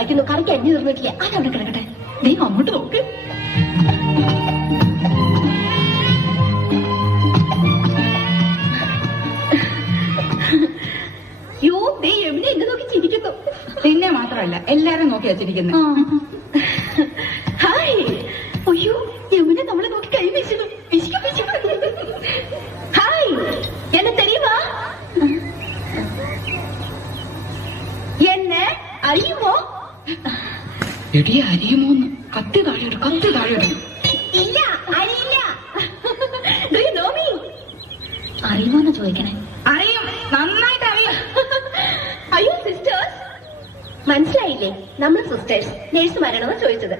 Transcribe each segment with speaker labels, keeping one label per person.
Speaker 1: തിളയ്ക്കുന്നു കറിക്ക് അഞ്ഞു തീർന്നിട്ടില്ല? അതവിടെ കിടക്കട്ടെ. ദേ അങ്ങോട്ട് നോക്ക്. യോ ദേ എവിടെ എന്നെ നോക്കി ചിരിക്കുന്നു?
Speaker 2: നിന്നെ മാത്രമല്ല എല്ലാരും നോക്കി വെച്ചിരിക്കുന്നു.
Speaker 1: ഹായ്. അയ്യോ യമുന നമ്മളെ നോക്കി കൈ പിശുക്ക് പിശുക്ക് ഹായ്. എന്നെ തെരിയുമാ എന്നെ അറിയുമോ
Speaker 2: എടി അരിയുമോന്ന്? കത്തി താഴെയിട് കത്തി താഴെയിട്.
Speaker 1: ഇല്ല അറിയില്ല know me? അറിയുമോന്ന് ചോദിക്കണേ?
Speaker 2: അറിയും നന്നായിട്ട് അറിയും
Speaker 1: അയ്യോ സിസ്റ്റേഴ്സ് മനസ്സിലായില്ലേ? നമ്മൾ സിസ്റ്റേഴ്സ് നേഴ്സുമാരാണെന്ന് ചോദിച്ചത്.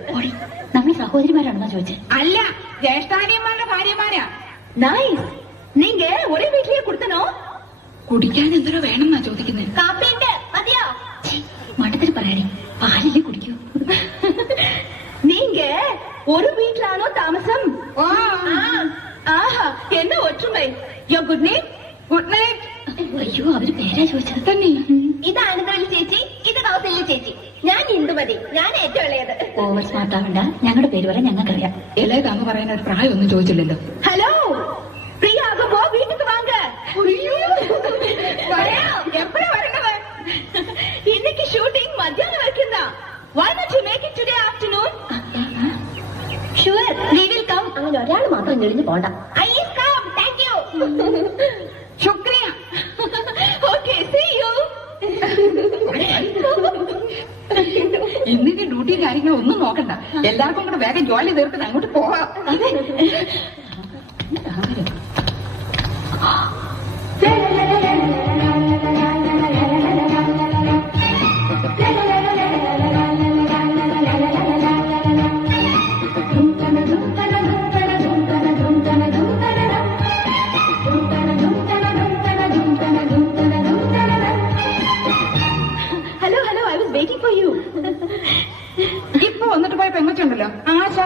Speaker 1: നമ്മൾ സഹോദരിമാരാണെന്നാ ചോദിച്ചത്
Speaker 2: അല്ല ജ്യേഷ്ഠാനിയന്മാരുടെ ഭാര്യമാരാ.
Speaker 1: നൈസ് നീങ്ക ഒരേ വീട്ടിലേ കൊടുത്തനോ?
Speaker 2: കുടിക്കാൻ എന്തോ വേണമെന്നാ ചോദിക്കുന്നത്
Speaker 1: കാപ്പിയുണ്ട് മതിയോ? മഠത്തിൽ പറയാടി. പാലില്ലേ കുടിക്കൂ. നീങ്ക ഒരു വീട്ടിലാണോ താമസം? ஆஹா என்ன ஒற்றுமை good night night
Speaker 2: good night
Speaker 1: അയ്യോ അവർ പേരാ ചോദിച്ചത്.
Speaker 2: തന്നെ.
Speaker 1: ഇതാണ് ചേച്ചി ഇത് കൗസല്യ ചേച്ചി. ഞാൻ ഇന്ദുമതി ഞാൻ ഏറ്റവും ഇളയത്. ഓവർ സ്മാർട്ട് ആവണ്ട ഞങ്ങളുടെ പേര് പറയാൻ ഞങ്ങൾക്കറിയാം.
Speaker 2: ഇളയതാന്ന് പറയാൻ ഒരു പ്രായമൊന്നും ചോദിച്ചില്ലല്ലോ.
Speaker 1: ഹലോ പ്രിയ ആകുമ്പോ വീട്ടിൽ വാങ്ങ.
Speaker 2: എപ്പോഴാ വരേണ്ടത്
Speaker 1: இன்னைக்கு ஷூட்டிங் மத்தியானம் வரைக்கும் தான் why not you make it today afternoon sure we will come അങ്ങനെ ഒരാൾ മാത്രം ഞെളിഞ്ഞു പോണ്ട i will come thank you
Speaker 2: ശുക്രിയ
Speaker 1: okay see you
Speaker 2: ഇന്നിന്റെ ഡ്യൂട്ടി കാര്യങ്ങളും ഒന്നും നോക്കണ്ട എല്ലാവർക്കും കൂടെ വേഗം ജോലി തീർത്തിട്ട് അങ്ങോട്ട് പോവാം
Speaker 1: ഹലോ വെയിറ്റിംഗ് ഫോർ യു
Speaker 2: ഇപ്പൊ വന്നിട്ട് പോയ പെങ്ങച്ചുണ്ടല്ലോ ആശ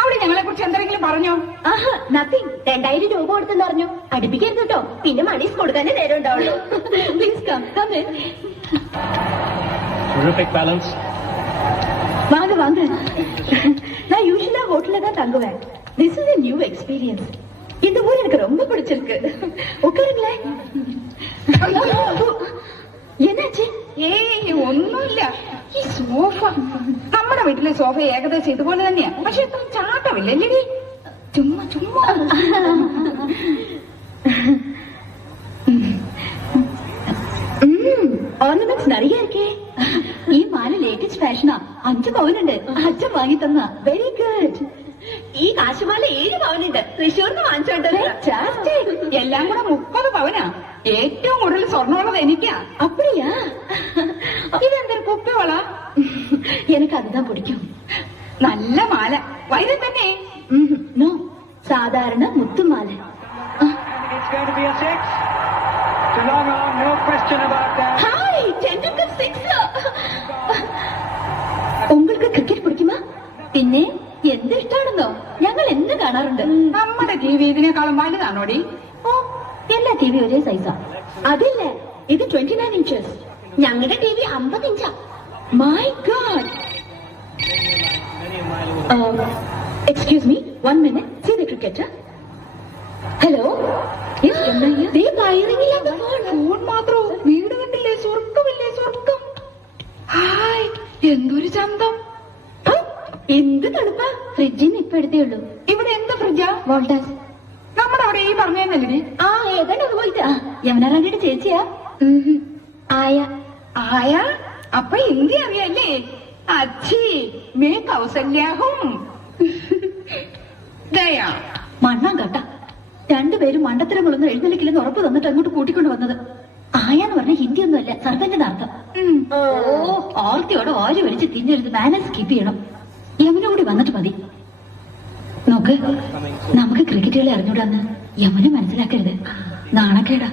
Speaker 2: അവിടെ ഞങ്ങളെ കുറിച്ച് എന്തെങ്കിലും പറഞ്ഞോ
Speaker 1: ആഹാ നത്തിങ് രണ്ടായിരം രൂപ കൊടുത്തെന്ന് പറഞ്ഞു അടുപ്പിക്കരുത് കേട്ടോ പിന്നെ മണീസ് കൊടുക്കാനേ നേരം ഉണ്ടാവുള്ളൂ please come come
Speaker 3: Terrific balance.
Speaker 1: வாங்க வாங்க நான் யூஸ்வலா ஹோட்டல்ல தான் தங்குவேன் this is a new experience இந்த ஊர் எனக்கு ரொம்ப பிடிச்சிருக்கு உட்காருங்களேன்
Speaker 2: ഇല്ല. ഈ സോഫ. നമ്മുടെ വീട്ടിലെ സോഫ ഏകദേശം ഇതുപോലെ തന്നെയാ. പക്ഷെ ഇത്ര ചാട്ടമില്ല അല്ലേ ചുമ്മാ ചുമ്മാ.
Speaker 1: ഓർണമെന്റ്സ് നിറയെ ഇരിക്കേ ഈ മാല ലേറ്റസ്റ്റ് ഫാഷനാ അഞ്ച് പവനുണ്ട്. അച്ഛൻ വാങ്ങി തന്ന. വെരി ഗുഡ് ഈ കാശുമാല ഏഴ് പവനുണ്ട്. തൃശ്ശൂർന്ന് വാങ്ങിച്ചോണ്ട്
Speaker 2: എല്ലാം കൂടെ മുപ്പത് പവനാ. ഏറ്റവും കൂടുതൽ സ്വർണമുള്ളത് എനിക്കാ. അപ്പടിയാ.
Speaker 1: அப்படியா
Speaker 2: ഇതെന്തൊരു കുപ്പിവള
Speaker 1: எனக்கு அதுதான் பிடிக்கும்
Speaker 2: നല്ല മാല വൈരം തന്നെ
Speaker 1: நோ சாதாரண முத்து மாலை
Speaker 3: It's going to be a six. It's a long arm, no question about that.
Speaker 1: Hi Tendulkar six உங்களுக்கு ക്രിക്കറ്റ് പിടിക്കുമാ പിന്നെ എന്ത് ഇഷ്ടാണെന്നോ ഞങ്ങൾ എന്ത് കാണാറുണ്ട്
Speaker 2: നമ്മുടെ ടി വി ഇതിനേക്കാളും വലുതാണോടി
Speaker 1: ഓ എല്ലാ ടി വി ഒരേ സൈസാ അതില്ല ഇത് ട്വന്റി നയൻ ഇഞ്ചസ് ഞങ്ങളുടെ ടി വി അമ്പത് ഇഞ്ചാ. My god excuse me one minute see the cricket hello
Speaker 2: phone മാത്രോ. വീട് കണ്ടില്ലേ? സ്വർഗമില്ലേ സ്വർഗം ഹായ് എന്തൊരു ചന്തം.
Speaker 1: എന്ത് തണുപ്പാ. ഫ്രിഡ്ജിന്ന് ഇപ്പൊ എടുത്തേ ഉള്ളൂ.
Speaker 2: ഇവിടെ എന്ത് ഫ്രിഡ്ജാ
Speaker 1: വോൾട്ടാസ്.
Speaker 2: നമ്മുടെ അവിടെ ഈ പറഞ്ഞല്ലേ
Speaker 1: ആ ഏതാണ്ട് അതുപോലത്തെ. യമുന റാണിയുടെ ചേച്ചിയാ. ആയ.
Speaker 2: ആയ? അപ്പൊ ഹിന്ദി അറിയാല്ലേ അച്ഛി മേ കൗസല്യാഹും. ദയാ.
Speaker 1: മണ്ണാൻ കേട്ട. രണ്ടുപേരും മണ്ടത്തരങ്ങളൊന്നും എഴുന്നള്ളിക്കില്ലെന്ന് ഉറപ്പ് തന്നിട്ട് അങ്ങോട്ട് കൂട്ടിക്കൊണ്ട് വന്നത്. ആയാന്ന് പറഞ്ഞ ഹിന്ദി ഒന്നുമല്ല സർവന്റെ അർത്ഥം. ഓ ഓർത്തിയോടെ ഓരി വലിച്ച് തിന്നരുത് മാനസ് കീപ്പ് ചെയ്യണം. യമുന കൂടി വന്നിട്ട് മതി. നോക്ക് നമുക്ക് ക്രിക്കറ്റ് കളി അറിഞ്ഞൂടാന്ന്. യമുന മനസ്സിലാക്കരുത്. നാണക്കേടാ.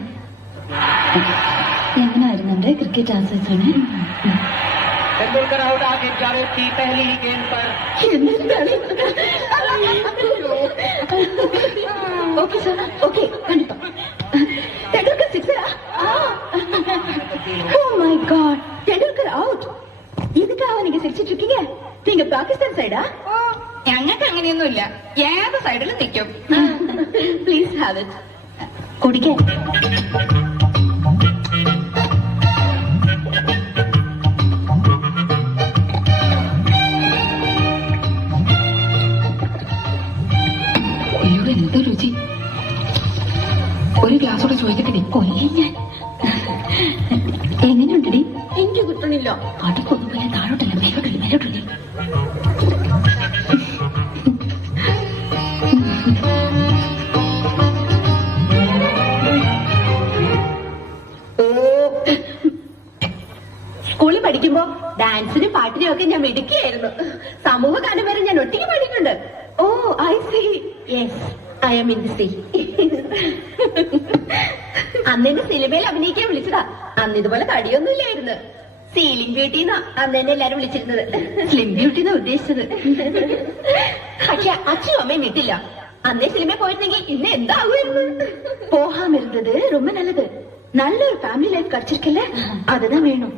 Speaker 1: കളിക്കുന്നുണ്ട് ക്രിക്കറ്റ് ആസ്വദിച്ചാണ്
Speaker 3: तेंदुलकर आउट आगे जावे की पहली ही पर
Speaker 1: okay sir okay കണ്ടിപ്പോ Tendulkar oh my god Tendulkar out ഇതൊക്കെ അവനിക്ക് സിരിച്ചിട്ടിരിക്കുക നിങ്ങൾ പാകിസ്ഥാൻ
Speaker 2: സൈഡാ ഞങ്ങൾക്ക് അങ്ങനെയൊന്നുമില്ല. ഏത് സൈഡിലും നിൽക്കും.
Speaker 1: പ്ലീസ് ഹാവ് ഇറ്റ് കുടിക്കാൻ. കൊല്ലേ ഞാൻ എങ്ങനെയുണ്ടടി?
Speaker 4: എനിക്ക് കിട്ടണില്ല
Speaker 1: അതൊക്കൊന്നും പോയാൽ താഴോട്ടല്ല മേലോട്ടില്ല മേലോട്ടില്ല?
Speaker 4: സ്കൂളിൽ പഠിക്കുമ്പോ ഡാൻസിനും പാട്ടിനും ഒക്കെ ഞാൻ മിടുക്കിയായിരുന്നു. സമൂഹ ഗാനം വരെ ഞാൻ ഒറ്റയ്ക്ക് പാടിയിട്ടുണ്ട്. ഓ I see. Yes I am in C. അന്നെന്നെ സിനിമയിൽ അഭിനയിക്കാൻ വിളിച്ചതാ. അന്ന് ഇതുപോലെ തടിയൊന്നുമില്ലായിരുന്നു. സീലിംഗ് ബ്യൂട്ടിന്നാ അന്ന് തന്നെ എല്ലാരും വിളിച്ചിരുന്നത്.
Speaker 1: സ്ലിം ബ്യൂട്ടി എന്നാ ഉദ്ദേശിച്ചത്.
Speaker 4: പക്ഷെ അച്ഛനും അമ്മയും വിട്ടില്ല. അന്നേ സിനിമ പോയിരുന്നെങ്കിൽ ഇന്ന് എന്താകുമായിരുന്നു?
Speaker 1: പോകാമിരുന്നത് ரொம்ப നല്ലത്. നല്ലൊരു ഫാമിലി ലൈഫ് കഴിച്ചിരിക്കല്ലേ അതുതാ വേണം?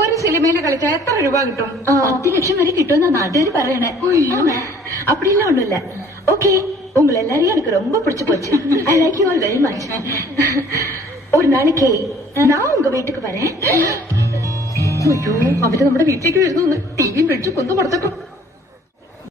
Speaker 2: ഒരു സിനിമയിൽ കളിച്ചാൽ എത്ര രൂപ കിട്ടും?
Speaker 1: പത്ത് ലക്ഷം വരെ കിട്ടുമെന്നാ നാട്ടുകാര് പറയണേ. അപ്പടിയെല്ലാം அப்படியெல்லாம் ഓക്കെ ഉങ്ങളെല്ലാരെയും എനിക്ക് உங்களை പിടിച്ചു எனக்கு ரொம்ப like you all very much ஒரு நாளைக்கு நான் உங்க வீட்டுக்கு வரேன்
Speaker 4: അയ്യോ അവര് നമ്മുടെ വീട്ടിലേക്ക് വരുന്നു ടിവിയും പിടിച്ചു കൊന്നു കൊടുത്തപ്പോ